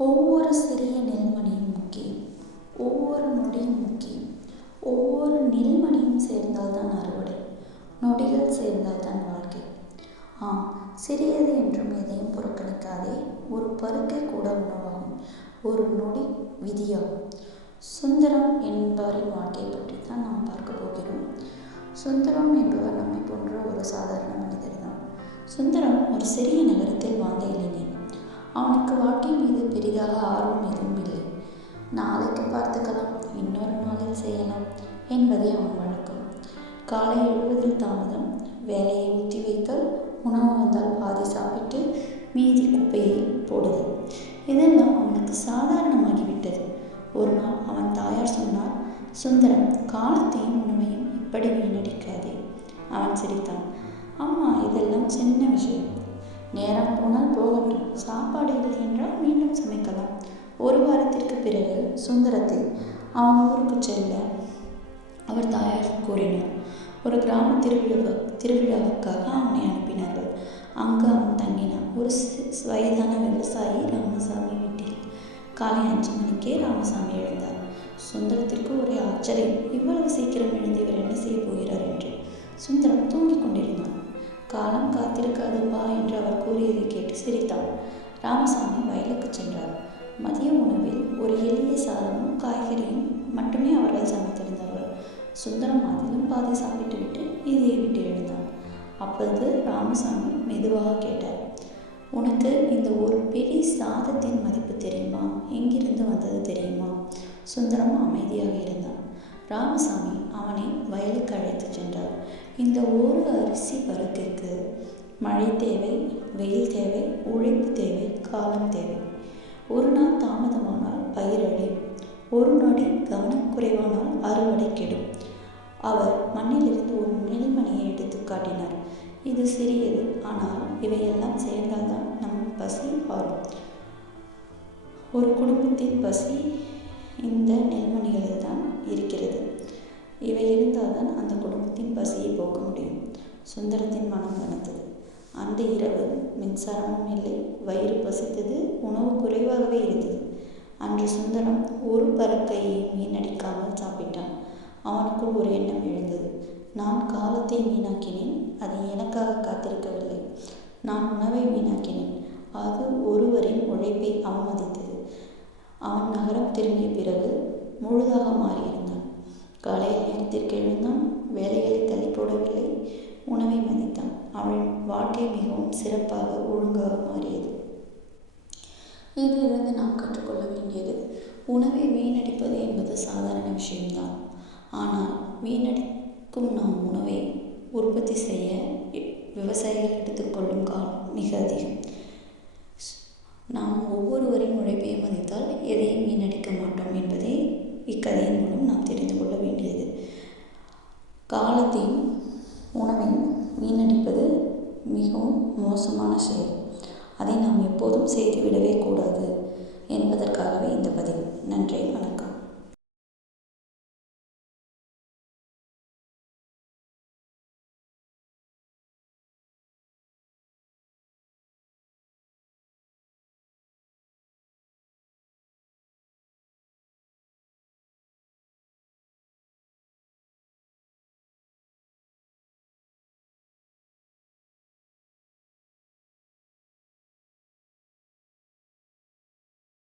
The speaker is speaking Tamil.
ஒவ்வொரு சிறிய நெல்மணியும் முக்கியம், ஒவ்வொரு நொடியும் முக்கியம். ஒவ்வொரு நெல்மணியும் சேர்ந்தால்தான் அறுவடை, நொடிகள் சேர்ந்தால்தான் வாழ்க்கை. ஆம், சிறியது என்றும் எதையும் புறக்கணிக்காதே. ஒரு பருக்கை கூட உணவாகும், ஒரு நொடி விதியாகும். சுந்தரம் என்பவரின் வாழ்க்கையை பற்றி தான் நாம் பார்க்க போகிறோம். சுந்தரம் என்பவர் நம்மை போன்ற ஒரு சாதாரண மனிதர் தான். சுந்தரம் ஒரு சிறிய நகரத்தில் வாழ்ந்த இளைஞன். அவனுக்கு வாழ்க்கை மீது பெரிதாக ஆர்வம் எதுவும் இல்லை. நாளைக்கு பார்த்துக்கலாம், இன்னொரு நாளில் செய்யலாம் என்பதே அவன் வழக்கம். காலை எழுவதில் தாமதம், வேலையை ஊற்றி வைத்தல், உணவு வந்தால் பாதி சாப்பிட்டு மீதி குப்பையில் போடுதல், இதெல்லாம் அவனுக்கு சாதாரணமாகிவிட்டது. ஒரு நாள் அவன் தாயார் சொன்னார், சுந்தரம், காலத்தையும் உணவையும் இப்படி வீணடிக்காதே. அவன் சிரித்தான். அம்மா, இதெல்லாம் சின்ன விஷயம், நேரம் போனால் போகட்டும், சாப்பாடு இல்லை என்றால் மீண்டும் சமைக்கலாம். ஒரு வாரத்திற்கு பிறகு சுந்தரத்தை அவன் ஊருக்கு செல்ல அவர் தாயார் கூறினார். ஒரு கிராம திருவிழாவுக்காக அவனை அனுப்பினார்கள். அங்கு அவன் தங்கினான். ஒரு வயதான விவசாயி ராமசாமி வீட்டில். காலை 5 மணிக்கே ராமசாமி எழுந்தார். சுந்தரத்திற்கு ஒரே ஆச்சரியம், இவ்வளவு சீக்கிரம் எழுந்து இவர் என்ன செய்ய போகிறார் என்று. சுந்தரம் தூங்கிக் கொண்டிருந்தான். காலம் காத்திருக்காதுப்பா என்று அவர் கூறியதை கேட்டு சிரித்தான். ராமசாமி வயலுக்கு சென்றார். மதிய உணவில் ஒரு எளிய சாதமும் காய்கறியும் மட்டுமே அவர்கள் சமைத்திருந்தார்கள். சுந்தரம் அதிலும் பாதி சாப்பிட்டுவிட்டு இதையை விட்டு எழுந்தான். அப்பொழுது ராமசாமி மெதுவாக கேட்டார், உனக்கு இந்த ஒரு பிடி சாதத்தின் மதிப்பு தெரியுமா? எங்கிருந்து வந்தது தெரியுமா? சுந்தரம் அமைதியாக இருந்தான். ராமசாமி அவனை வயலுக்கு அழைத்து சென்றார். இந்த ஒரு அரிசி பருக்கைக்கு மழை தேவை, வெயில் தேவை, உழைப்பு தேவை, காலம் தேவை. ஒரு நாள் தாமதமானால் பயிர் அழியும், ஒரு நொடி கவனக்குறைவானால் அறுவடை கெடும். அவர் மண்ணிலிருந்து ஒரு நெல்மணியை எடுத்து காட்டினார். இது சிறியது, ஆனால் இவையெல்லாம் சேர்ந்தால்தான் நம் பசி ஆறும். ஒரு குடும்பத்தின் பசி இந்த நெல்மணிகளில் தான் இருக்கிறது. இவை இருந்தால்தான் அந்த குடும்பத்தின் பசியை போக்க முடியும். சுந்தரத்தின் மனம் கனத்தது. அந்த இரவு மின்சாரமும் இல்லை, வயிறு பசித்தது, உணவு குறைவாகவே இருந்தது. அன்று சுந்தரம் ஒரு பருக்கையை வீணடிக்காமல் சாப்பிட்டான். அவனுக்குள் ஒரு எண்ணம் எழுந்தது. நான் காலத்தை வீணாக்கினேன், அது எனக்காக காத்திருக்கவில்லை. நான் உணவை வீணாக்கினேன், அது ஒருவரின் உழைப்பை அவமதித்தது. அவன் நகரம் திரும்பிய பிறகு முழுதாக மாறியிருந்தான். காலையில் நேரத்திற்கு எழுந்தான், வேலைகளை தள்ளி போடவில்லை, உணவை மதித்தான். அவள் வாழ்க்கை மிகவும் சிறப்பாக ஒழுங்காக மாறியது. இதிலிருந்து நாம் கற்றுக்கொள்ள வேண்டியது, உணவை வீணடிப்பது என்பது சாதாரண விஷயம்தான். ஆனால் வீணடிக்கும் நாம் உணவை உற்பத்தி செய்ய விவசாயிகள் எடுத்துக்கொள்ளும் காலம் மிக அதிகம். நாம் ஒவ்வொருவரின் உழைப்பையும் மதித்தால் எதையும் வீணடிக்க மாட்டோம் என்பதை இக்கதையின் மூலம் நாம் தெரிந்து கொள்ள வேண்டியது. காலத்தையும் உணவையும் வீணடிப்பது மிகவும் மோசமான செயல். அதை நாம் எப்போதும் செய்துவிடவே கூடாது என்பதற்காகவே இந்த பதிவு. நன்றி, வணக்கம்.